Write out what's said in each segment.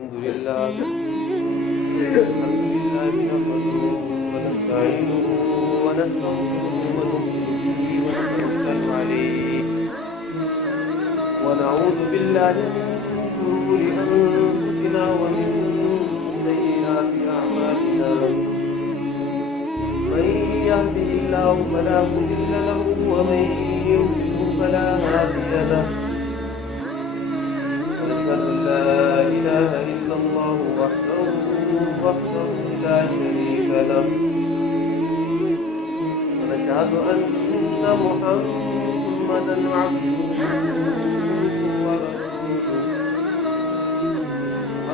الحمد لله نحمده ونستعينه ونستغفره ونؤمن به ونتوكل عليه ونعوذ بالله من شرور أنفسنا ومن سيئات أعمالنا من يهده الله فلا مضل له ومن يضلل فلا هادي له ونشهد أن لا إله إلا الله وحده لا شريك له ونشهد أن محمدا عبده ورسوله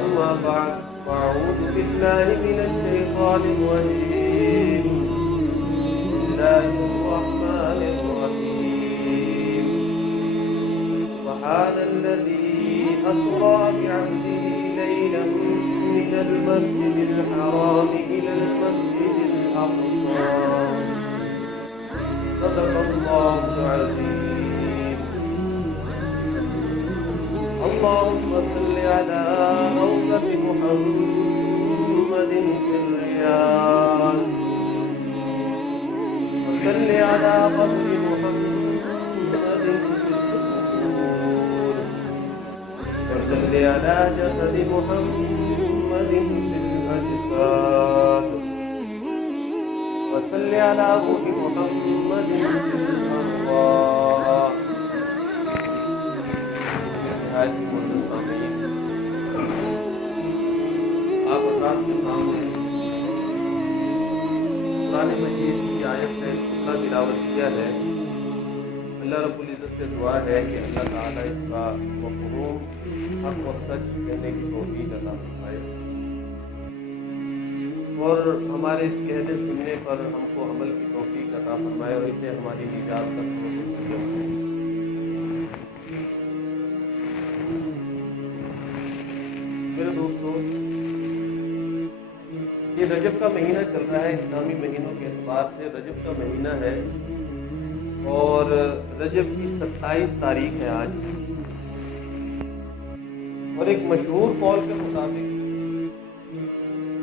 أما بعد فأعوذ بالله من الشيطان الرجيم بسم الله الرحمن الرحيم سبحان الذي أسرى بعبده ليلا من المسجد الحرام إلى المسجد الأقصى صدق الله العظيم اللهم صل على روضة محمد في الرياض وصل على قبر محمد في القبور وصل على جسد محمد في الأجساد وصل على روح محمد في الأرواح. آپ حضرات کے سامنے قرآن مجید کی آیت سے جملہ تلاوت کیا ہے. اللہ رب العزت سے دعا ہے کہ اللہ تعالیٰ اس کا مفہوم حق اور سچ کہنے کی توفیق عطا فرمائے اور ہمارے اس کہنے سننے پر ہم کو عمل کی توفیق عطا فرمائے اور اسے ہماری نجات کا سبب بنائے. میرے دوستو، یہ رجب کا مہینہ چل رہا ہے. اسلامی مہینوں کے اعتبار سے رجب کا مہینہ ہے اور رجب کی 27 تاریخ ہے آج. اور ایک مشہور قول کے مطابق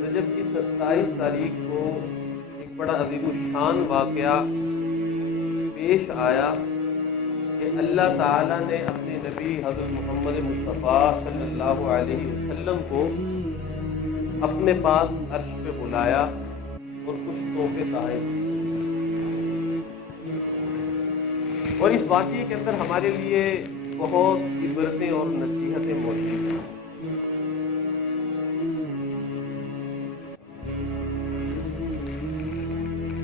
رجب کی 27 تاریخ کو ایک بڑا عظیم الشان واقعہ پیش آیا کہ اللہ تعالیٰ نے اپنے نبی حضرت محمد مصطفیٰ صلی اللہ علیہ وسلم کو اپنے پاس عرش پہ بلایا اور کچھ تحفے تحائف. اور اس واقعے کے اندر ہمارے لیے بہت عبرتیں اور نصیحتیں موجود ہیں.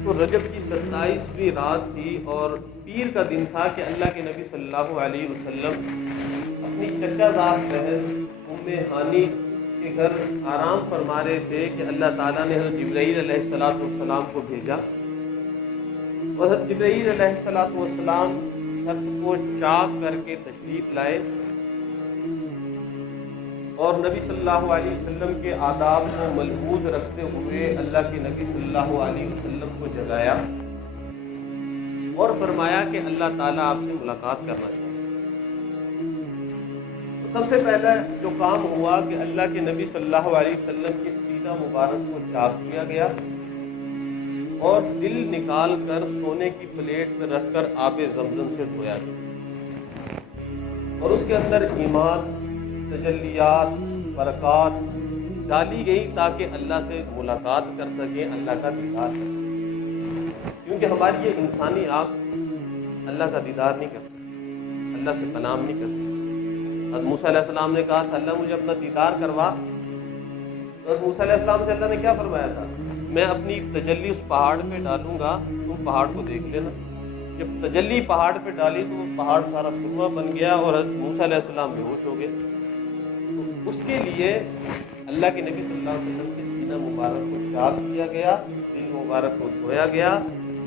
تو رجب کی 27ویں رات تھی اور پیر کا دن تھا کہ اللہ کے نبی صلی اللہ علیہ وسلم اپنی چچا زاد بہن ام ہانی کے گھر آرام فرما رہے تھے کہ اللہ تعالیٰ نے حضرت جبرائیل علیہ السلام کو بھیجا. اور حضرت جبرائیل علیہ السلام چھت کو چاک کر کے تشریف لائے اور نبی صلی اللہ علیہ وسلم کے آداب کو ملحوظ رکھتے ہوئے اللہ کے نبی صلی اللہ علیہ وسلم کو جگایا اور فرمایا کہ اللہ تعالیٰ آپ سے ملاقات کرنا چاہتا ہے. تو سب سے پہلا جو کام ہوا کہ اللہ کے نبی صلی اللہ علیہ وسلم کے سینہ مبارک کو چاک کیا گیا اور دل نکال کر سونے کی پلیٹ میں رکھ کر آب زمزم سے دھویا گیا اور اس کے اندر ایمان، تجلیات، برکات ڈالی گئی تاکہ اللہ سے ملاقات کر سکیں، اللہ کا دیدار کر سکیں. کیونکہ ہماری یہ انسانی آنکھ اللہ کا دیدار نہیں کر سکتی، اللہ سے کلام نہیں کر سکتی. حضرت موسیٰ علیہ السلام نے کہا تھا اللہ مجھے اپنا دیدار کروا، تو حضرت موسیٰ علیہ السلام سے اللہ نے کیا فرمایا تھا؟ میں اپنی تجلی اس پہاڑ پہ ڈالوں گا، تم پہاڑ کو دیکھ لینا. جب تجلی پہاڑ پہ ڈالی تو وہ پہاڑ سارا سرما بن گیا اور حضرت موسیٰ علیہ السلام بے ہوش ہو گئے. تو اس کے لیے اللہ کے نبی صلی اللہ علیہ وسلم کے سینہ مبارک کو چاک کیا گیا، دل مبارک کو دھویا گیا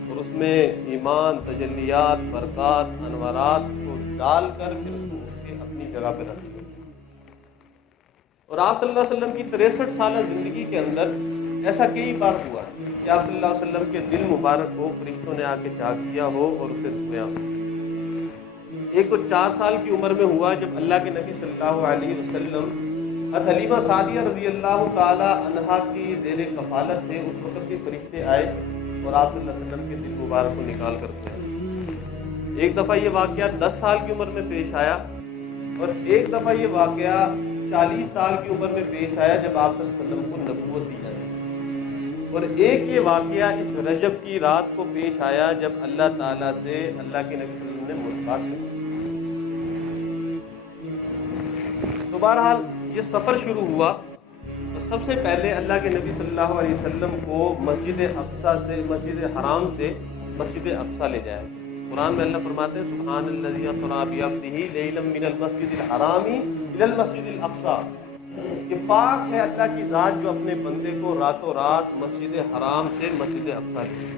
اور اس میں ایمان، تجلیات، برکات، انوارات کو ڈال کر پھر اس کو اپنی جگہ پہ رکھ دیا. اور آپ صلی اللہ علیہ وسلم کی 63 سالہ زندگی کے اندر ایسا کئی بار ہوا کہ آپ صلی اللہ علیہ وسلم کے دل مبارک کو فرشتوں نے آ کے چاک کیا ہو اور اسے دھویا ہو. ایک تو 4 سال کی عمر میں ہوا جب اللہ کے نبی صلی اللہ علیہ وسلم حلیمہ سعدیہ رضی اللہ تعالی عنہا کی زیر کفالت تھے، اس وقت کے فرشتے آئے اور آپ صلی اللہ علیہ وسلم کے دل مبارک کو نکال کر دیا۔ ایک دفعہ یہ واقعہ 10 سال کی عمر میں پیش آیا اور ایک دفعہ یہ واقعہ 40 سال کی عمر میں پیش آیا جب آپ صلی اللہ علیہ وسلم کو نبوت دی جاتی، اور ایک یہ واقعہ اس رجب کی رات کو پیش آیا جب اللہ تعالیٰ سے اللہ کے نبی صلی اللہ علیہ وسلم نے ملاقات کی۔ تو بہرحال یہ سفر شروع ہوا تو سب سے پہلے اللہ کے نبی صلی اللہ علیہ وسلم کو مسجد اقصیٰ سے، مسجد حرام سے مسجد اقصیٰ لے جایا۔ قرآن میں اللہ فرماتے ہیں سبحان الذی اسری بعبدہ لیلا من المسجد الحرام الی المسجد الاقصیٰ، کہ پاک ہے اللہ کی ذات جو اپنے بندے کو راتوں رات مسجد حرام سے مسجد اقصیٰ لے جائے۔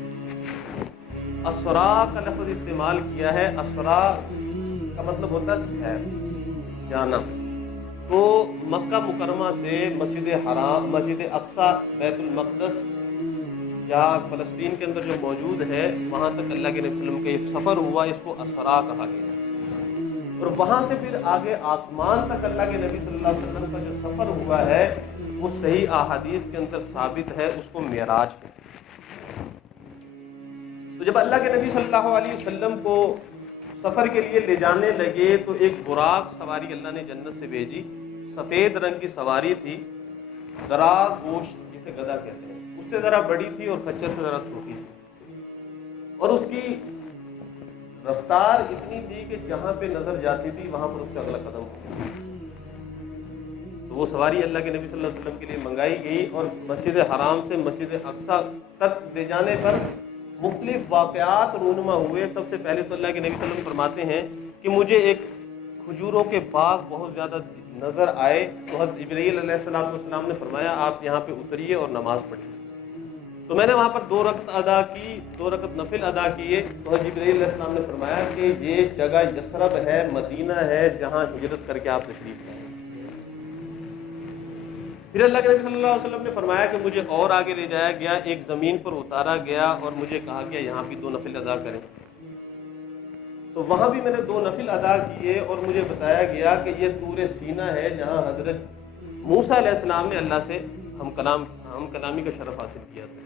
اسرا کا لفظ استعمال کیا ہے، اسرا کا مطلب ہوتا ہے سیر، جانا۔ تو مکہ مکرمہ سے مسجد حرام، مسجد اقصیٰ، بیت المقدس یا فلسطین کے اندر جو موجود ہے، وہاں تک اللہ کے نبی صلی اللہ علیہ وسلم کا یہ سفر ہوا، اس کو اسرا کہا گیا۔ اور وہاں سے پھر آگے آسمان تک اللہ کے نبی صلی اللہ علیہ وسلم کا جو سفر ہوا ہے وہ صحیح احادیث کے اندر ثابت ہے، اس کو معراج کہتے ہیں۔ تو جب اللہ کے نبی صلی اللہ علیہ وسلم کو سفر کے لیے لے جانے لگے تو ایک براق سواری اللہ نے جنت سے بھیجی، سفید رنگ کی سواری تھی، دراز گوشت جسے گدھا کہتے ہیں، اس سے ذرا بڑی تھی اور خچر سے ذرا چھوٹی تھی، اور اس کی رفتار اتنی تھی کہ جہاں پہ نظر جاتی تھی وہاں پر اس کا اگلا قدم ہوتا۔ تو وہ سواری اللہ کے نبی صلی اللہ علیہ وسلم کے لیے منگائی گئی اور مسجد حرام سے مسجد اقصیٰ تک لے جانے پر مختلف واقعات رونما ہوئے۔ سب سے پہلے تو اللہ کے نبی صلی اللہ علیہ وسلم فرماتے ہیں کہ مجھے ایک کھجوروں کے باغ بہت زیادہ نظر آئے، تو حضرت جبرائیل علیہ السلام نے فرمایا آپ یہاں پہ اتریے اور نماز پڑھیے۔ تو میں نے وہاں پر 2 رکعت ادا کی، 2 رکعت نفل ادا کیے، تو حضرت جبرائیل علیہ السلام نے فرمایا کہ یہ جگہ یثرب ہے، مدینہ ہے، جہاں ہجرت کر کے آپ تشریف لائے۔ پھر اللہ کے نبی صلی اللہ علیہ وسلم نے فرمایا کہ مجھے اور آگے لے جایا گیا، ایک زمین پر اتارا گیا اور مجھے کہا گیا یہاں بھی 2 نفل ادا کریں۔ تو وہاں بھی میں نے 2 نفل ادا کیے اور مجھے بتایا گیا کہ یہ طور سینہ ہے جہاں حضرت موسیٰ علیہ السلام نے اللہ سے ہم کلامی کا شرف حاصل کیا تھا۔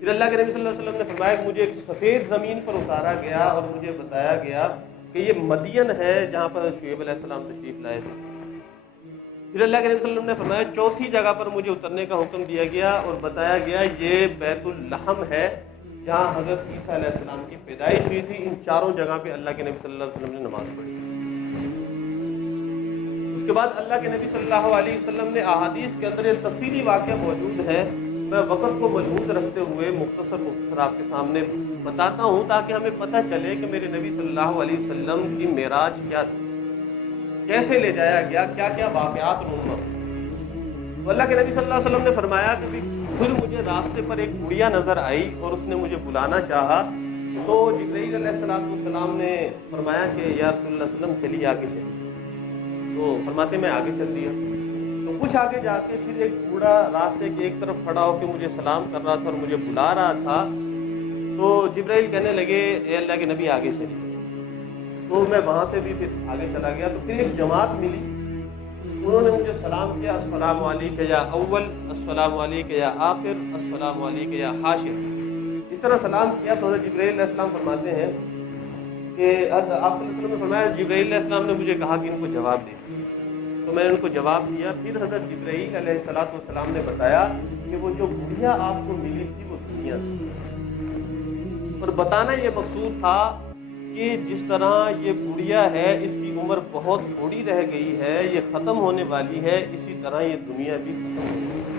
پھر اللہ کے نبی صلی اللہ علیہ وسلم نے فرمایا کہ مجھے ایک سفید زمین پر اتارا گیا اور مجھے بتایا گیا کہ یہ مدین ہے جہاں پر شعیب علیہ السلام تشریف لائے تھے۔ پھر اللہ کے نبی صلی اللہ علیہ وسلم نے فرمایا چوتھی جگہ پر مجھے اترنے کا حکم دیا گیا اور بتایا گیا یہ بیت اللحم ہے جہاں حضرت عیسیٰ علیہ السلام کی پیدائش ہوئی تھی۔ ان 4 جگہ پہ اللہ کے نبی صلی اللہ علیہ وسلم نے نماز پڑھی۔ اس کے بعد اللہ کے نبی صلی اللہ علیہ وسلم نے احادیث کے اندر یہ تفصیلی واقعہ موجود ہے، میں وقت کو ملحوظ رکھتے ہوئے مختصر آپ کے سامنے بتاتا ہوں تاکہ ہمیں پتہ چلے کہ میرے نبی صلی اللہ علیہ وسلم کی معراج کیا تھی، کیسے لے جایا گیا، کیا کیا واقعات رونما۔ تو اللہ کے نبی صلی اللہ علیہ وسلم نے فرمایا کہ پھر مجھے راستے پر ایک گڑیا نظر آئی اور اس نے مجھے بلانا چاہا، تو جبرائیل علیہ السلام نے فرمایا کہ یا رسول اللہ صلی اللہ علیہ وسلم چلیے آگے چلیے، تو فرماتے میں آگے چل دیا۔ تو کچھ آگے جا کے پھر ایک بوڑھا راستے کی ایک طرف کھڑا ہو کے مجھے سلام کر رہا تھا اور مجھے بلا رہا تھا، تو جبرائیل کہنے لگے اے اللہ کے نبی آگے چلیے۔ تو میں وہاں سے بھی پھر آگے چلا گیا، تو پھر ایک جماعت ملی، انہوں نے مجھے سلام کیا السلام علیکم یا اول، السلام علیکم یا آخر، السلام علیکم یا حاشر، اس طرح سلام کیا۔ تو حضرت جبرائیل علیہ السلام فرماتے ہیں کہ آپ صلی اللہ علیہ وسلم نے فرمایا جبرائیل علیہ السلام نے مجھے کہا کہ ان کو جواب دے، تو میں نے ان کو جواب دیا۔ پھر حضرت جبرائیل علیہ السلام نے بتایا کہ وہ جو گڑیا آپ کو ملی تھی وہ دنیا تھی، اور بتانا یہ مقصود تھا کہ جس طرح یہ گڑیا ہے اس کی عمر بہت تھوڑی رہ گئی ہے، یہ ختم ہونے والی ہے، اسی طرح یہ دنیا بھی ختم ہونے والی ہے،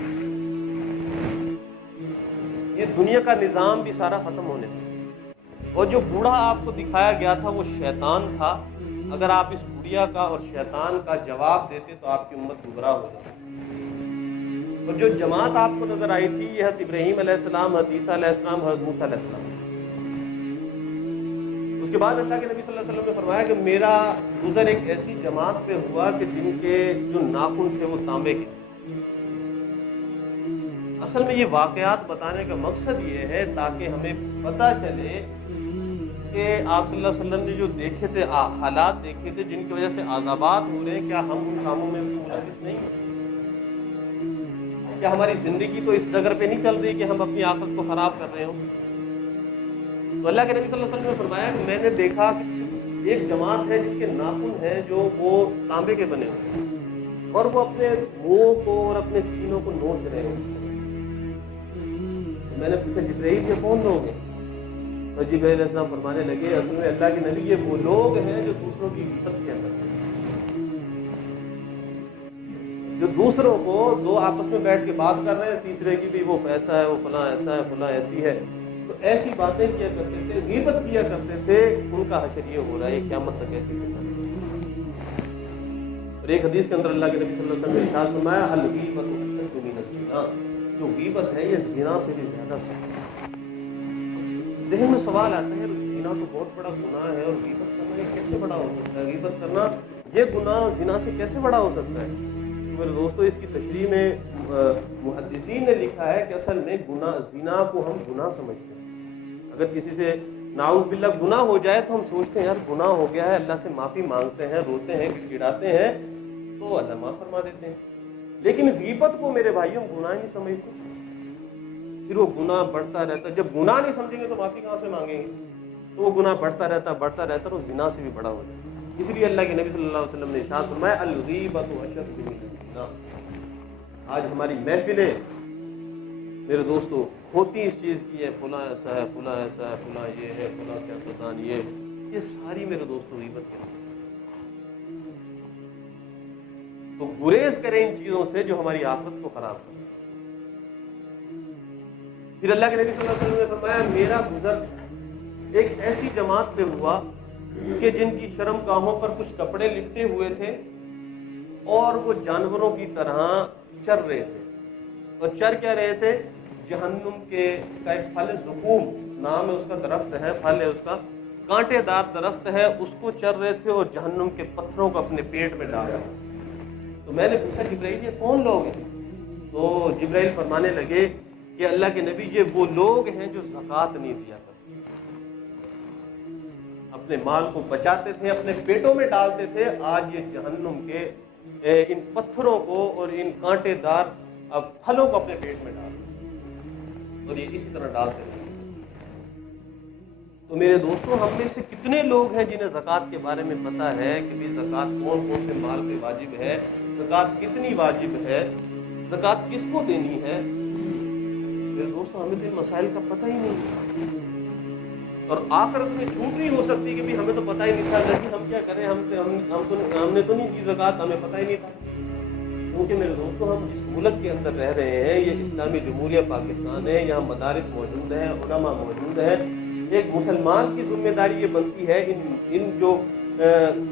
یہ دنیا کا نظام بھی سارا ختم ہونے والا۔ اور جو بوڑھا آپ کو دکھایا گیا تھا وہ شیطان تھا، اگر آپ اس بڑھیا کا اور شیطان کا جواب دیتے تو آپ کی امت گمراہ ہو جاتی۔ اور جو جماعت آپ کو نظر آئی تھی یہ حضرت ابراہیم علیہ السلام، حضرت عیسیٰ علیہ السلام، حضرت موسیٰ علیہ السلام۔ اس کے بعد اللہ کے نبی صلی اللہ علیہ وسلم نے فرمایا کہ میرا گزر ایک ایسی جماعت پہ ہوا کہ جن کے جو ناخن تھے وہ تانبے کے۔ اصل میں یہ واقعات بتانے کا مقصد یہ ہے تاکہ ہمیں پتہ چلے کہ آپ صلی اللہ علیہ وسلم نے جو دیکھے تھے، حالات دیکھے تھے جن کی وجہ سے عذابات ہو رہے ہیں، کیا ہم ان کاموں میں ملوث نہیں ہیں؟ کیا ہماری زندگی تو اس ڈگر پہ نہیں چل رہی کہ ہم اپنی آخرت کو خراب کر رہے ہوں؟ تو اللہ کے نبی صلی اللہ علیہ وسلم نے فرمایا کہ میں نے دیکھا کہ ایک جماعت ہے جس کے ناخن ہیں جو وہ تانبے کے بنے ہوئے ہیں اور وہ اپنے منہ کو اور اپنے سینوں کو نوچ رہے ہیں. میں نے پوچھا جبرائیل یہ کون لوگ ہیں؟ تو جبرائیل علیہ السلام فرمانے لگے اصل میں اللہ کے نبی یہ وہ لوگ ہیں جو دوسروں کی عزت کیا کرتے ہیں، جو دوسروں کو دو آپس میں بیٹھ کے بات کر رہے ہیں تیسرے کی بھی وہ ایسا ہے، وہ فلاں ایسا ہے، فلاں ایسی ہے، تو ایسی باتیں کیا کرتے تھے، غیبت کیا کرتے تھے. ان کا حشر یہ ہو رہا ہے قیامت تک ایسے چلتا ہے. اور ایک حدیث کے اندر اللہ کے نبی صلی اللہ علیہ وسلم نے ارشاد فرمایا الغیبۃ اشد من الزنا، جو غیبت ہے یہ زنا سے بھی زیادہ سخت ہے. ذہن میں سوال آتا ہے زنا تو بہت بڑا گناہ ہے اور غیبت کرنا یہ کیسے بڑا ہو سکتا ہے؟ غیبت کرنا یہ گناہ زنا سے کیسے بڑا ہو سکتا ہے؟ میرے دوستو اس کی تشریح میں محدثین نے لکھا ہے کہ اصل میں گناہ زنا کو ہم گناہ سمجھتے ہیں. اگر کسی سے نعوذ باللہ گناہ ہو جائے تو ہم سوچتے ہیں یار گناہ ہو گیا ہے، اللہ سے معافی مانگتے ہیں، روتے ہیں، گڑگڑاتے ہیں تو اللہ معاف فرما دیتے ہیں. لیکن غیبت کو میرے بھائیوں گناہ نہیں سمجھتے، پھر وہ گناہ بڑھتا رہتا ہے. جب گناہ نہیں سمجھیں گے تو معافی کہاں سے مانگیں گے؟ تو وہ گناہ بڑھتا رہتا اور وہ زنا سے بھی بڑا ہو جاتا. اس لیے اللہ کے نبی صلی اللہ علیہ وسلم نے ارشاد فرمایا الغیبۃ اشد من الزنا. آج ہماری محفلیں میرے دوستو ہوتی اس چیز کی ہے، فلاں ایسا ہے، فلاں ایسا ہے، فلاں یہ ہے، فلاں کیا پتہ نہیں، یہ ساری میرے دوستو غیبت کی. تو گریز کریں ان چیزوں سے جو ہماری آخرت کو خراب کریں. پھر اللہ کے نبی صلی اللہ علیہ وسلم نے فرمایا میرا گزر ایک ایسی جماعت پہ ہوا کہ جن کی شرم گاہوں پر کچھ کپڑے لپٹے ہوئے تھے اور وہ جانوروں کی طرح چر رہے تھے. اور چر کیا رہے تھے؟ جہنم کے کا ایک پھل زقوم نام ہے اس کا، درخت ہے، پھل ہے اس کا، کانٹے دار درخت ہے، اس کو چر رہے تھے اور جہنم کے پتھروں کو اپنے پیٹ میں ڈال رہے تھے. تو میں نے پوچھا جبرائیل یہ کون لوگ ہیں؟ تو جبرائیل فرمانے لگے کہ اللہ کے نبی یہ وہ لوگ ہیں جو زکوٰۃ نہیں دیا کرتے، اپنے مال کو بچاتے تھے، اپنے پیٹوں میں ڈالتے تھے. آج یہ جہنم کے ان پتھروں کو اور ان کانٹے دار پھلوں کو اپنے پیٹ میں ڈالتے اور یہ اسی طرح ڈالتے رہے. تو میرے دوستوں ہم میں سے کتنے لوگ ہیں جنہیں زکوٰۃ کے بارے میں پتہ ہے کہ بھی زکوٰۃ کون کون سے مال پہ واجب ہے، زکوٰۃ کتنی واجب ہے، زکوٰۃ کس کو دینی ہے؟ میرے دوستوں ہمیں تو ان مسائل کا پتہ ہی نہیں، اور آخرت میں چھوٹ نہیں ہو سکتی کہ بھی ہمیں تو پتہ ہی نہیں تھا کہ ہم کیا کریں، ہم نے تو نہیں کی زکوٰۃ، ہمیں پتہ ہی نہیں تھا. کیونکہ میرے دوستوں ہم جس ملک کے اندر رہ رہے ہیں یہ اسلامی جمہوریہ پاکستان ہے، یہاں مدارس موجود ہیں، علماء موجود ہیں. ایک مسلمان کی ذمہ داری یہ بنتی ہے ان جو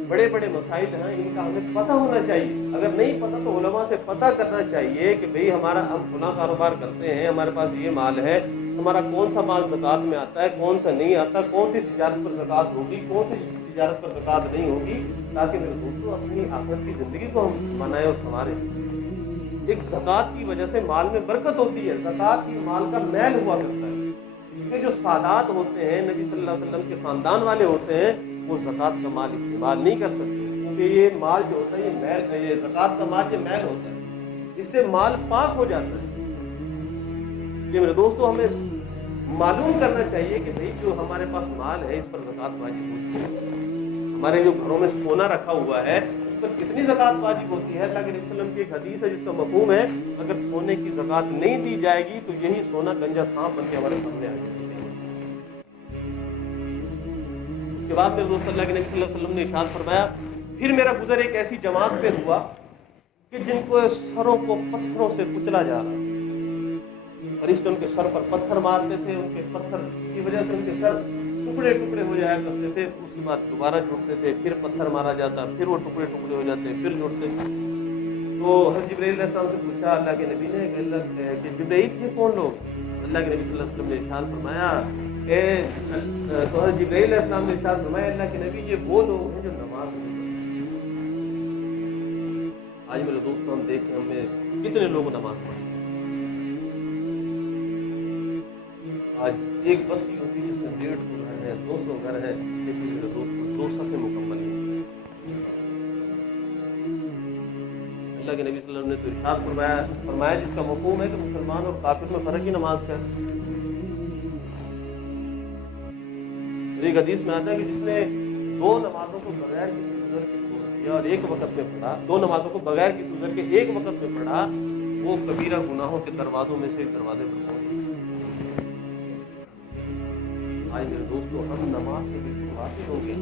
بڑے بڑے مسائل ہیں ان کا ہمیں پتہ ہونا چاہیے. اگر نہیں پتہ تو علماء سے پتہ کرنا چاہیے کہ بھئی ہمارا ہم فلاں کاروبار کرتے ہیں، ہمارے پاس یہ مال ہے، ہمارا کون سا مال زکوٰۃ میں آتا ہے، کون سا نہیں آتا، کون سی تجارت پر زکوٰۃ ہوگی، کون سی تجارت پر زکوٰۃ نہیں ہوگی، تاکہ میرے دوستوں اپنی آخرت کی زندگی کو ہم بنائیں اور سنواریں. ایک زکوٰۃ کی وجہ سے مال میں برکت ہوتی ہے. زکوٰۃ کی مال کا میل ہوا کرتا ہے. اس کے جو سادات ہوتے ہیں، نبی صلی اللہ علیہ وسلم کے خاندان والے ہوتے ہیں، وہ زکوٰۃ کا مال استعمال نہیں کر سکتے، کیونکہ یہ مال جو ہوتا ہے یہ میل ہے، یہ زکوٰۃ کا مال یہ میل ہوتا ہے، اس سے مال پاک ہو جاتا ہے. یہ میرے دوستوں ہمیں معلوم کرنا چاہیے کہ بھئی جو ہمارے پاس مال ہے اس پر زکوٰۃ واجب ہوتی ہے. ہمارے جو گھروں میں سونا رکھا ہوا ہے اس پر کتنی زکوٰۃ واجب ہوتی ہے؟ اللہ کے نبی صلی اللہ علیہ وسلم کی ایک حدیث ہے جس کا مفہوم ہے اگر سونے کی زکوٰۃ نہیں دی جائے گی تو یہی سونا گنجا سانپ بن کے ہمارے سامنے آ جائے گا. اس کے بعد میرے دوست اللہ کے نبی صلی اللہ علیہ وسلم نے ارشاد فرمایا پھر میرا گزر ایک ایسی جماعت پہ ہوا کہ جن کو سروں کو پتھروں سے کچلا جا رہا، فرشتے ان کے سر پر پتھر مارتے تھے، ان کے پتھر کی وجہ سے ان کے سر ٹکڑے ٹکڑے ہو جایا کرتے تھے. اس کے بعد دوبارہ جڑتے تھے، پھر پتھر مارا جاتا، پھر وہ ٹکڑے ٹکڑے ہو جاتے، پھر جڑتے. تو حضرت جبرائیل علیہ السلام سے پوچھا اللہ کے نبی نے کہ جبرائیل یہ کون لوگ؟ اللہ کے نبی صلی اللہ علیہ وسلم نے ارشاد فرمایا تو حضرت جبرائیل علیہ السلام نے ارشاد فرمایا اللہ کے نبی یہ وہ لوگ ہیں جو نماز نہیں پڑھتے. آج میرے دوستوں ہم دیکھیں ہمیں کتنے لوگ نماز پڑھتے. آج ایک بستی ہوتی ہے جس میں 150 گھر ہے، 200 گھر ہے، لیکن میرے دوست 2 صفحے مکمل نہیں. اللہ کے نبی صلی اللہ علیہ وسلم نے تو ارشاد فرمایا جس کا مفہوم ہے کہ مسلمان اور کافر میں فرق ہی نماز کا ہے۔ ایک حدیث میں آتا ہے کہ جس نے دو نمازوں کو بغیر کسی عذر کے چھوڑ دیا اور ایک وقت میں پڑھا، دو نمازوں کو بغیر کسی عذر کے ایک وقت میں پڑھا، وہ کبیرہ گناہوں کے دروازوں میں سے ایک دروازے پر پہنچ گیا۔ آج میرے دوستو ہم نماز سے بالکل واقف ہوں گے،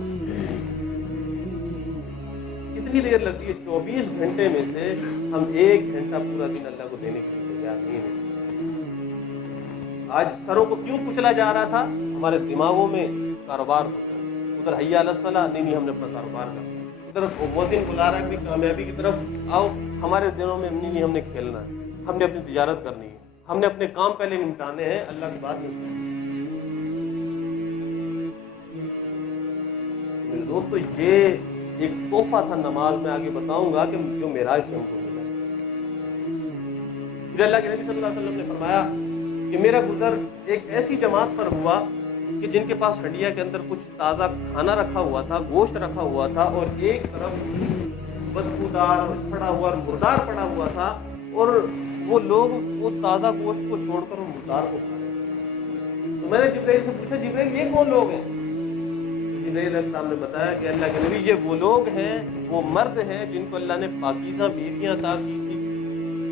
کتنی دیر لگتی ہے؟ 24 گھنٹے میں سے ہم 1 گھنٹہ پورا دن اللہ کو دینے کے لیے تیار نہیں ہیں۔ آج سروں کو کیوں کچلا جا رہا تھا؟ ہمارے دماغوں میں کاروبار ہوتا ہے، ادھر حی علی الصلاۃ، نہیں ہم نے اپنا کاروبار کرنا ہے، ادھر مؤذن بلا رہا ہے کہ کامیابی کی طرف آؤ، ہمارے دنوں میں نہیں ہم نے کھیلنا ہے، ہم نے اپنی تجارت کرنی ہے، ہم نے اپنے کام پہلے نمٹانے ہیں، اللہ کی بات نہیں کرنی۔ میرے دوستو یہ ایک تحفہ تھا نماز، میں آگے بتاؤں گا کہ جو معراج سے ہم کو ملا۔ پھر اللہ کے نبی صلی اللہ علیہ وسلم نے فرمایا کہ میرا گزر ایک ایسی جماعت پر ہوا کہ جن کے پاس ہڈیا کے اندر کچھ تازہ کھانا رکھا ہوا تھا، گوشت رکھا ہوا تھا، اور ایک طرف بدبودار اور سڑا ہوا اور مردار پڑا ہوا تھا، اور وہ لوگ وہ تازہ گوشت کو چھوڑ کر وہ مردار کو کھا رہے تھے۔ تو میں نے جبرائیل سے پوچھا، جبرائیل یہ کون لوگ ہیں؟ جبرائیل علیہ السلام نے بتایا کہ اللہ کے نبی یہ وہ لوگ ہیں، وہ مرد ہیں جن کو اللہ نے پاکیزہ بیویاں عطا کی تھی،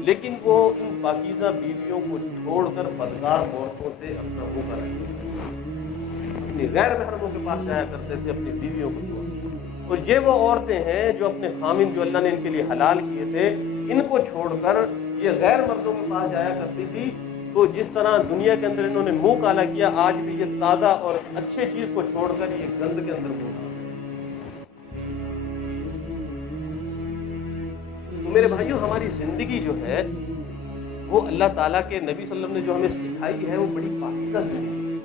لیکن وہ ان پاکیزہ بیویوں کو چھوڑ کر بدکار عورتوں سے اپنا منہ کر رہے تھے، اپنی غیر محرموں کے پاس جایا کرتے تھے اپنی بیویوں کو چھوڑ کر۔ اور یہ وہ عورتیں ہیں جو اپنے خامن جو اللہ نے ان کے لیے حلال کیے تھے، ان کو چھوڑ کر یہ غیر مردوں کے پاس جایا کرتی تھی۔ تو جس طرح دنیا کے اندر انہوں نے منہ کالا کیا، آج بھی یہ تازہ اور اچھے چیز کو چھوڑ کر یہ گند کے اندر منہ کالا۔ تو میرے بھائیوں، ہماری زندگی جو ہے وہ اللہ تعالیٰ کے نبی صلی اللہ علیہ وسلم نے جو ہمیں سکھائی ہے وہ بڑی پاکیزہ زندگی ہے۔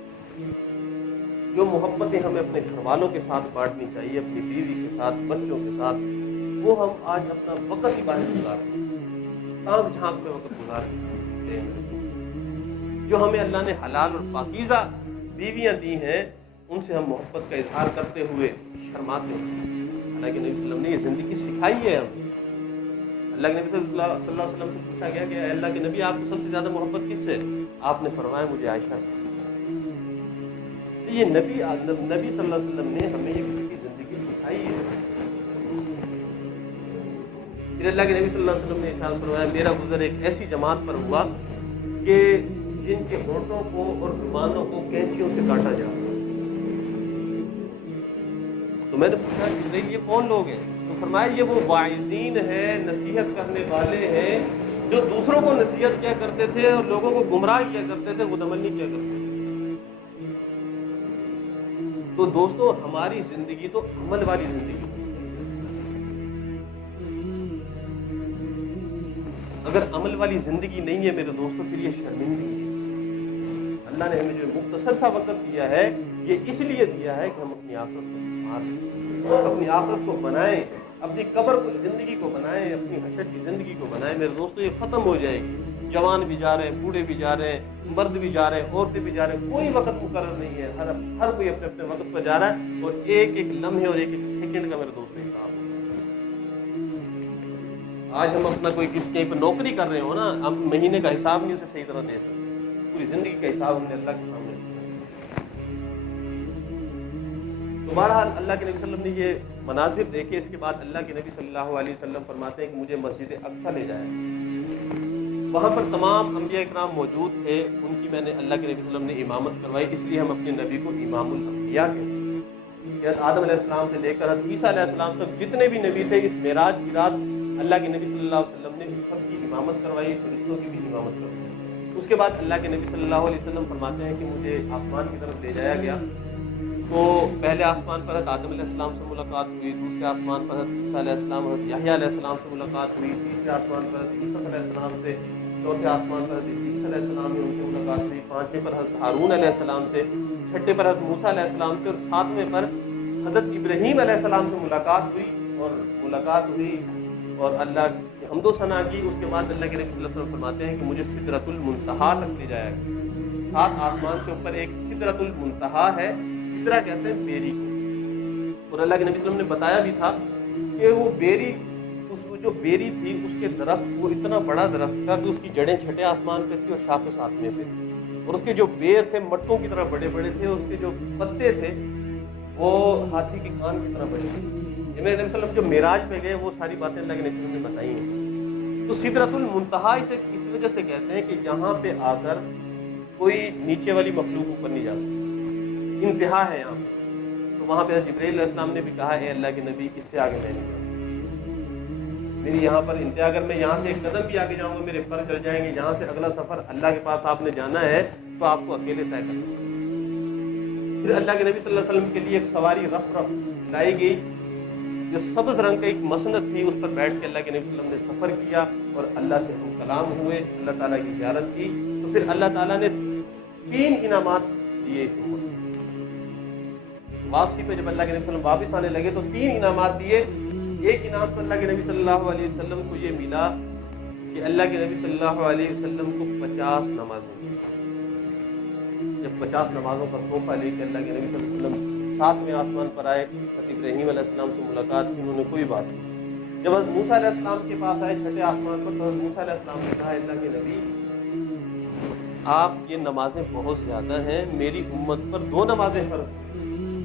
جو محبتیں ہمیں اپنے گھر والوں کے ساتھ بانٹنی چاہیے، اپنی بیوی کے ساتھ، بچوں کے ساتھ، وہ ہم آج اپنا وقت ہی باہر گزارتے ہیں، تانگ جھانک میں وقت گزارتے ہیں۔ جو ہمیں اللہ نے حلال اور پاکیزہ بیویاں دی ہیں، ان سے ہم محبت کا اظہار کرتے ہوئے شرماتے ہیں۔ اللہ کے نبی صلی اللہ علیہ وسلم نے یہ زندگی سکھائی ہے ہمیں۔ اللہ کے نبی صلی اللہ علیہ وسلم سے پوچھا گیا کہ اللہ کے نبی آپ کو سب سے زیادہ محبت کس سے؟ آپ نے فرمایا مجھے عائشہ سے۔ یہ نبی صلی اللہ علیہ وسلم نے ہمیں یہ زندگی سکھائی ہے۔ پھر اللہ کے نبی صلی اللہ علیہ وسلم نے ارشاد فرمایا میرا گزر ایک ایسی جماعت پر ہوا کہ جن کے ہونٹوں کو اور زبانوں کو کینچیوں سے کاٹا جا رہا۔ تو میں نے پوچھا یہ کون لوگ ہیں؟ تو فرمایا یہ وہ واعظین ہیں، نصیحت کرنے والے ہیں، جو دوسروں کو نصیحت کیا کرتے تھے اور لوگوں کو گمراہ کیا کرتے تھے، خودعمل نہیں کیا کرتے تھے۔ تو دوستو ہماری زندگی تو عمل والی زندگی، اگر عمل والی زندگی نہیں ہے میرے دوستو پھر یہ شرمندگی ہے۔ اللہ نے ہمیں جو مختصر سا وقت دیا ہے یہ اس لیے دیا ہے کہ ہم اپنی آخرت کو سنوار لیں، اپنی آخرت کو بنائیں، اپنی قبر کو زندگی کو بنائیں، اپنی حشر کی زندگی کو بنائیں۔ میرے دوستو یہ ختم ہو جائے گی، جوان بھی جا رہے ہیں، بوڑھے بھی جا رہے ہیں، مرد بھی جا رہے ہیں، عورتیں بھی جا رہے ہیں، کوئی وقت مقرر نہیں ہے، ہر کوئی اپنے اپنے وقت پر جا رہا ہے، اور ایک ایک لمحے اور ایک ایک سیکنڈ کا میرے دوستو حساب ہے۔ آج ہم اپنا کوئی کہیں پر نوکری کر رہے ہو نا، ہم مہینے کا حساب نہیں اسے صحیح طرح دے سکتے، پوری زندگی کا حساب ہم نے اللہ کے سامنے دیا۔ تو بہرحال اللہ کے نبی صلی اللہ علیہ وسلم نے یہ مناظر دیکھے، اس کے بعد اللہ کے نبی صلی اللہ علیہ وسلم فرماتے ہیں کہ مجھے مسجد اقصیٰ لے جائے۔ وہاں پر تمام انبیاء اکرام موجود تھے، ان کی میں نے اللہ کے نبی صلی اللہ علیہ وسلم نے امامت کروائی، اس لیے ہم اپنے نبی کو امام الانبیاء کہتے ہیں۔ حضرت آدم علیہ السلام سے لے کر حضرت عیسیٰ علیہ السلام تک جتنے بھی نبی تھے، اس معراج کی رات اللہ کے نبی صلی اللہ علیہ وسلم نے سب کی امامت کروائی، فرشتوں کی بھی امامت کروائی۔ اس کے بعد اللہ کے نبی صلی اللہ علیہ وسلم فرماتے ہیں کہ مجھے آسمان کی طرف لے جایا گیا، تو پہلے آسمان پر حضرت آدم علیہ السلام سے ملاقات ہوئی، دوسرے آسمان پر حضرت عیسیٰ علیہ السلام، حضرت یحییٰ علیہ السلام سے ملاقات ہوئی، تیسرے آسمان پر حضرت یوسف علیہ السلام سے، چوتھے آسمان پر حضرت عیسیٰ علیہ السلام سے ان سے ملاقات ہوئی، پانچویں پر حضرت ہارون علیہ السلام سے، چھٹے پر حضرت موسیٰ علیہ السلام سے، اور ساتویں پر حضرت ابراہیم علیہ السلام سے ملاقات ہوئی اور اللہ کی حمد و ثنا کی۔ اس کے بعد اللہ کے نبی صلی اللہ علیہ وسلم فرماتے ہیں کہ مجھے سدرۃ المنتہا تک لے جایا گیا۔ 7 آسمان سے اوپر ایک سدرۃ المنتہا ہے، سدرہ کہتے ہیں بیری کو، اور اللہ کے نبی صلی اللہ علیہ وسلم نے بتایا بھی تھا کہ وہ بیری اس جو بیری تھی اس کے درخت، وہ اتنا بڑا درخت تھا کہ اس کی جڑیں چھٹے آسمان پہ تھی اور شاخیں ساتویں پہ، اور اس کے جو بیر تھے مٹکوں کی طرح بڑے بڑے تھے، اور اس کے جو پتے تھے وہ ہاتھی کے کان کی طرح بڑے تھے۔ یہ میرے نبی صلی اللہ علیہ وسلم جو معراج پہ گئے وہ ساری باتیں اللہ کے نبی صلی اللہ علیہ وسلم نے بتائی ہیں۔ تو سدرۃ المنتہا اسے اس وجہ سے کہتے ہیں کہ یہاں پہ آ کر کوئی نیچے والی مخلوق اوپر نہیں جا سکتی، انتہا ہے یہاں پہ۔ تو وہاں پہ جبرائیل علیہ السلام نے بھی کہا اے اللہ کے نبی اس سے آگے میں نہیں جاؤں، میری یہاں پر انتہا، اگر میں یہاں سے ایک قدم بھی آگے جاؤں گا میرے پر چل جائیں گے، یہاں سے اگلا سفر اللہ کے پاس آپ نے جانا ہے تو آپ کو اکیلے طے کرنا ہے۔ پھر اللہ کے نبی صلی اللہ علیہ وسلم کے لیے ایک سواری رف لائی گئی جو سبز رنگ کا ایک مسند تھی، اس پر بیٹھ کے اللہ کے نبی صلی اللہ علیہ وسلم نے سفر کیا اور اللہ سے ہم کلام ہوئے، اللہ تعالیٰ کی زیارت کی۔ تو پھر اللہ تعالیٰ نے 3 انعامات دیے اس امت کو۔ واپسی پہ جب اللہ کے نبی صلی اللہ علیہ وسلم واپس آنے لگے تو 3 انعامات دیے۔ ایک انعام تو اللہ کے نبی صلی اللہ علیہ وسلم کو یہ ملا کہ اللہ کے نبی صلی اللہ علیہ وسلم کو 50 نمازیں دی۔ جب 50 نمازوں کا تحفہ لے کے اللہ کے نبی صلی اللہ علیہ وسلم 7ویں آسمان پر آئے، حضرت ابراہیم علیہ السلام سے ملاقات کی، انہوں نے کوئی بات نہیں۔ جب حضرت موسیٰ علیہ السلام کے پاس آئے 6 آسمان پر، تو حضرت موسیٰ علیہ السلام نے کہا اللہ کے نبی آپ یہ نمازیں بہت زیادہ ہیں، میری امت پر 2 نمازیں فرض ہیں،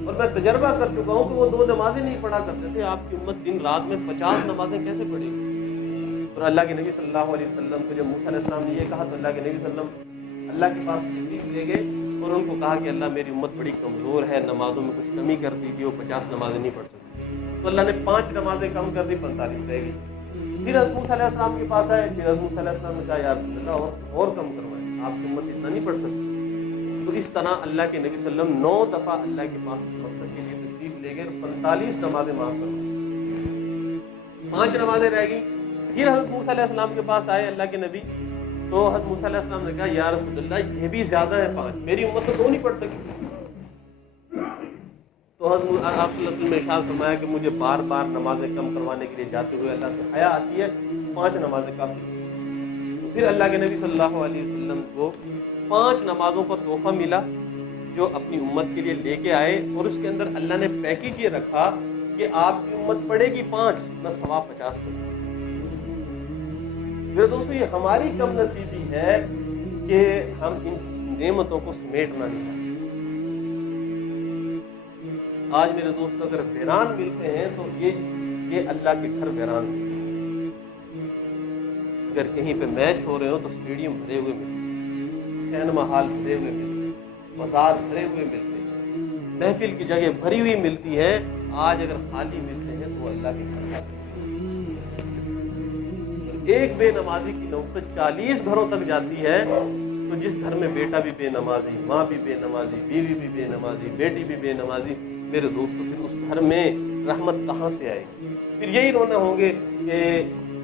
اور میں تجربہ کر چکا ہوں کہ وہ 2 نمازیں نہیں پڑھا کرتے تھے، آپ کی امت دن رات میں 50 نمازیں کیسے پڑھے گی؟ اور اللہ کے نبی صلی اللہ علیہ وسلم کو جب موسیٰ علیہ السلام نے یہ کہا تو اللہ کے نبی صلی اللہ علیہ وسلم اللہ کے پاس تشریف لے گئے اور ان کو کہا کہ اللہ میری امت بڑی کمزور ہے، نمازوں میں کچھ کمی کر دیجیے، وہ 50 نمازیں نہیں پڑھ سکتی۔ تو اللہ نے 5 نمازیں کم کر دی، 45 رہ گئی۔ پھر حضرت موسیٰ علیہ السلام کے پاس آئے، پھر حضرت موسیٰ علیہ السلام نے کہا یا رسول اللہ اور کم کروائیں، آپ کی امت اتنا نہیں پڑھ سکتی۔ تو اس طرح اللہ کے نبی صلی اللہ علیہ وسلم 9 دفعہ اللہ کے پاس مقصد کے لیے تشریف لے گئے، 45 نمازیں معاف کروائیں، 5 نمازیں رہ گئی۔ پھر حضرت موسیٰ علیہ السلام کے پاس آئے اللہ کے نبی، تو حضرت موسیٰ علیہ السلام نے کہا یا رسول اللہ یہ بھی زیادہ ہے 5، میری امت تو 2 نہیں پڑھ سکی۔ تو حضرت آپ صلی اللہ علیہ وسلم نے ارشاد فرمایا کہ مجھے بار بار نمازیں کم کروانے کے لیے جاتے ہوئے اللہ سے حیا آتی ہے، 5 نمازیں کافی۔ تو پھر اللہ کے نبی صلی اللہ علیہ وسلم کو 5 نمازوں کا تحفہ ملا جو اپنی امت کے لیے لے کے آئے، اور اس کے اندر اللہ نے پیکیج یہ رکھا کہ آپ کی امت پڑھے گی 5، نہ ثواب 50 کرے۔ میرے دوستو یہ ہماری کم نصیبی ہے کہ ہم ان نعمتوں کو سمیٹنا نہیں چاہتے۔ آج میرے دوست اگر ویران ملتے ہیں تو یہ اللہ کے گھر ویران ملتے ہیں۔ اگر کہیں پہ میچ ہو رہے ہو تو اسٹیڈیم بھرے ہوئے ملتے ہیں، سینما ہال بھرے ہوئے ملتے ہیں، بازار بھرے ہوئے ملتے ہیں، محفل کی جگہ بھری ہوئی ملتی ہے۔ آج اگر خالی ملتے ہیں تو اللہ کے گھر جاتے ہیں۔ ایک بے نمازی کی نوبت 40 گھروں تک جاتی ہے، تو جس گھر میں بیٹا بھی بے نمازی، ماں بھی بے نمازی، بیوی بھی بے نمازی، بیٹی بھی بے نمازی، میرے دوستو پھر اس گھر میں رحمت کہاں سے آئے گی؟ پھر یہی رونا ہوں گے کہ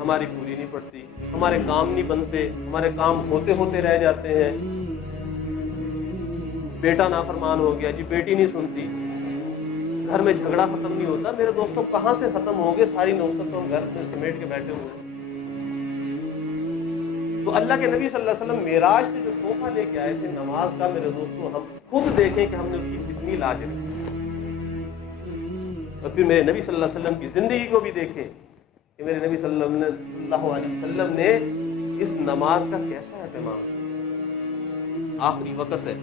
ہماری پوری نہیں پڑتی، ہمارے کام نہیں بنتے، ہمارے کام ہوتے ہوتے رہ جاتے ہیں، بیٹا نافرمان ہو گیا جی، بیٹی نہیں سنتی، گھر میں جھگڑا ختم نہیں ہوتا۔ میرے دوستوں کہاں سے ختم ہوں گے؟ ساری نوبتوں گھر میں سمیٹ کے بیٹھے ہوئے ہیں۔ تو اللہ کے نبی صلی اللہ علیہ وسلم معراج سے جو تحفہ لے کے آئے تھے نماز کا، میرے دوستوں ہم خود دیکھیں کہ ہم نے اس کی کتنی لاج رکھی، اور پھر میرے نبی صلی اللہ علیہ وسلم کی زندگی کو بھی دیکھیں کہ میرے نبی صلی اللہ علیہ وسلم نے اس نماز کا کیسا اہتمام کیا۔ آخری وقت ہے،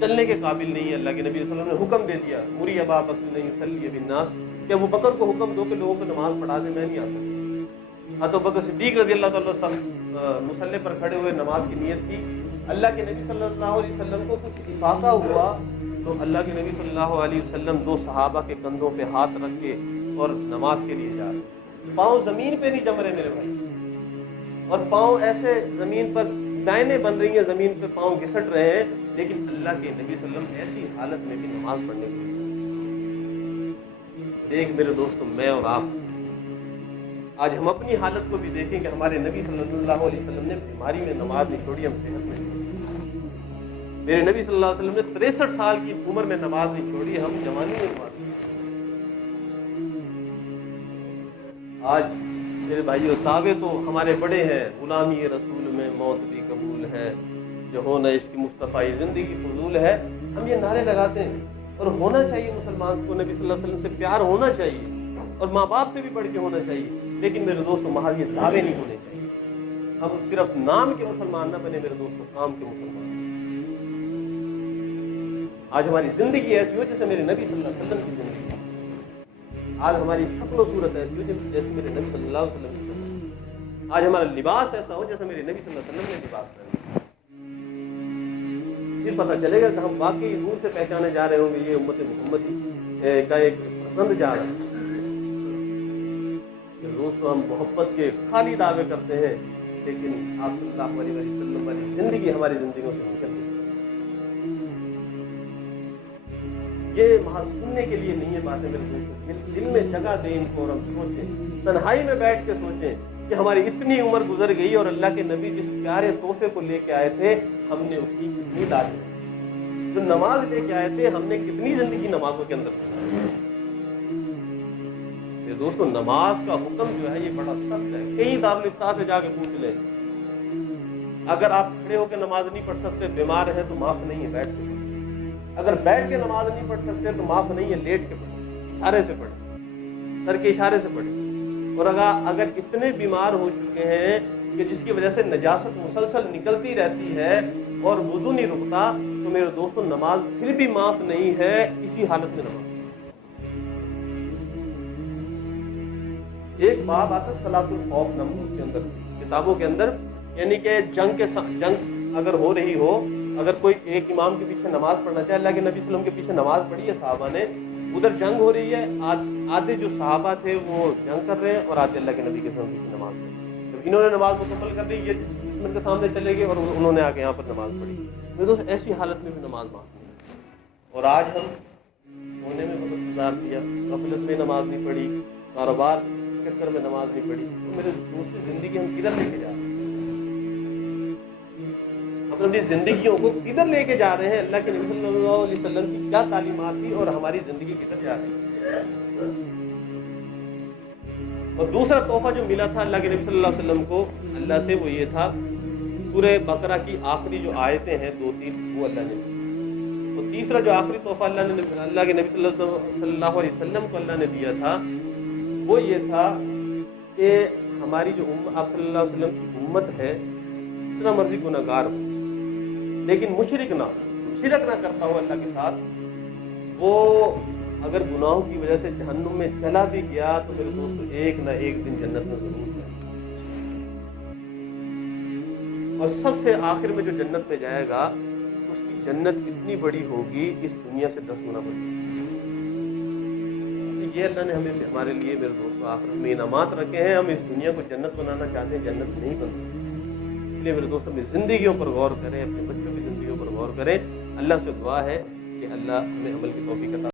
چلنے کے قابل نہیں ہے، اللہ کے نبی صلی اللہ علیہ وسلم نے حکم دے دیا مری ابا بکر ان یصلی بالناس، کہ ابو بکر کو حکم دو کہ لوگوں کو نماز پڑھا دے، میں نہیں آ سکتا۔ ابو بکر صدیق رضی اللہ تعالیٰ مصلی پر کھڑے ہوئے نماز کی نیت کی۔ اللہ کے نبی صلی اللہ علیہ وسلم کو کچھ افاقہ ہوا تو اللہ کے نبی صلی اللہ علیہ وسلم 2 صحابہ کے کندھوں پہ ہاتھ رکھ کے اور نماز کے لیے جا رہے، پاؤں زمین پہ نہیں جم رہے میرے بھائی، اور پاؤں ایسے زمین پر ڈائنیں بن رہی ہیں، زمین پہ پاؤں گھسٹ رہے ہیں، لیکن اللہ کے نبی صلی اللہ علیہ وسلم ایسی حالت میں بھی نماز پڑھنے کے لیے۔ ایک میرے دوستو میں اور آپ آج ہم اپنی حالت کو بھی دیکھیں کہ ہمارے نبی صلی اللہ علیہ وسلم نے بیماری میں نماز نہیں چھوڑی، ہم صحت میں چھوڑی۔ میرے نبی صلی اللہ علیہ وسلم نے 63 سال کی عمر میں نماز نہیں چھوڑی، ہم جوانی میں نماز نہیں چھوڑی۔ آج میرے بھائیو دعوے تو ہمارے بڑے ہیں، غلامی رسول میں موت بھی قبول ہے، جو ہونا اس کی مصطفی زندگی فضول ہے، ہم یہ نعرے لگاتے ہیں، اور ہونا چاہیے مسلمان کو نبی صلی اللہ علیہ وسلم سے پیار ہونا چاہیے، اور ماں باپ سے بھی بڑھ کے ہونا چاہیے، لیکن میرے دوستوں محض یہ دعوے نہیں ہونے چاہیے. ہم صرف نام کے مسلمان نہ بنے میرے دوستوں، کام کے مسلمان. آج ہماری زندگی ایسی ہو جیسے میرے نبی صلی اللہ علیہ وسلم کی زندگی. آج ہماری شکل و صورت ایسی ہو جیسے میرے نبی صلی اللہ علیہ وسلم کی زندگی. آج ہمارا لباس ایسا ہو جیسے میرے نبی صلی اللہ علیہ وسلم نے لباس پہنا. پھر پتہ چلے گا کہ ہم واقعی نور سے پہچانے جا رہے ہوں گے. یہ امت محمدی کا ایک پسند جا رہا ہے. دوستوں ہم محبت کے خالی دعوے کرتے ہیں، لیکن آپ صلی اللہ علیہ وسلم والی زندگی ہماری زندگیوں سے نکل گئی. یہ محض سننے کے لیے نہیں ہے باتیں میرے دوستوں. دل میں جگہ دیں ان کو اور ہم سوچیں، تنہائی میں بیٹھ کے سوچیں کہ ہماری اتنی عمر گزر گئی اور اللہ کے نبی جس پیارے تحفے کو لے کے آئے تھے ہم نے اس کی کتنی لاج. جو نماز لے کے آئے تھے ہم نے کتنی زندگی نمازوں کے اندر. دوستوں نماز کا حکم جو ہے یہ بڑا سخت ہے. کئی دارالفتہ سے جا کے پوچھ لیں، اگر آپ کھڑے ہو کے نماز نہیں پڑھ سکتے، بیمار ہیں تو معاف نہیں ہے بیٹھ کے. اگر بیٹھ کے نماز نہیں پڑھ سکتے تو معاف نہیں ہے لیٹ کے پڑھیں، اشارے سے پڑھیں، سر کے اشارے سے پڑھیں. اور اگر اتنے بیمار ہو چکے ہیں کہ جس کی وجہ سے نجاست مسلسل نکلتی رہتی ہے اور وضو نہیں رکتا، تو میرے دوستوں نماز پھر بھی معاف نہیں ہے. اسی حالت میں نماز. ایک باب آتا ہے صلاۃ الخوف نماز کے اندر، کتابوں کے اندر، یعنی کہ جنگ اگر ہو رہی ہو، اگر کوئی ایک امام کے پیچھے نماز پڑھنا چاہے. اللہ کے نبی صلی اللہ علیہ وسلم کے پیچھے نماز پڑھی ہے صحابہ نے، ادھر جنگ ہو رہی ہے، آدھے جو صحابہ تھے وہ جنگ کر رہے ہیں اور آدھے اللہ کے نبی کے پیچھے نماز پڑھی. جب انہوں نے نماز مکمل کر لی، یہ دشمن کے سامنے چلے گئے اور انہوں نے آ کے یہاں پر نماز پڑھی. میرے دوست ایسی حالت میں بھی نماز معاف نہیں. اور آج ہم سونے میں وقت گزار دیا، غفلت میں نماز نہیں پڑھی، کاروبار چکر میں نماز نہیں پڑھی. تو میرے دوست زندگی ہم کدھر لے کے جا رہے ہیں؟ ہم اپنی زندگیوں کو کدھر لے کے جا رہے ہیں؟ اللہ کے نبی صلی اللہ علیہ وسلم کی کیا تعلیمات تھی اور ہماری زندگی کدھر جا رہی ہے؟ اور دوسرا تحفہ جو ملا تھا اللہ کے نبی صلی اللہ علیہ وسلم کو اللہ سے، وہ یہ تھا سورہ بقرہ کی آخری جو آیتیں ہیں 2-3 وہ اللہ نے دی. اور تیسرا جو آخری تحفہ اللہ کے نبی صلی اللہ علیہ وسلم کو اللہ نے دیا تھا وہ یہ تھا کہ ہماری جو آپ صلی اللہ علیہ وسلم کی امت ہے، جتنا مرضی گناہگار ہو لیکن مشرک نہ ہو، شرک نہ کرتا ہو اللہ کے ساتھ، وہ اگر گناہوں کی وجہ سے جہنم میں چلا بھی گیا تو میرے دوستو ایک نہ ایک دن جنت میں ضرور جائے. اور سب سے آخر میں جو جنت میں جائے گا اس کی جنت کتنی بڑی ہوگی، اس دنیا سے 10 گنا بڑی. یہ اللہ نے ہمارے لیے میرے دوستوں آخرت میں انعامات رکھے ہیں. ہم اس دنیا کو جنت بنانا چاہتے ہیں، جنت نہیں بن سکتے. اس لیے میرے دوستوں اپنی زندگیوں پر غور کریں، اپنے بچوں کی زندگیوں پر غور کریں. اللہ سے دعا ہے کہ اللہ ہمیں عمل کی توفیق عطا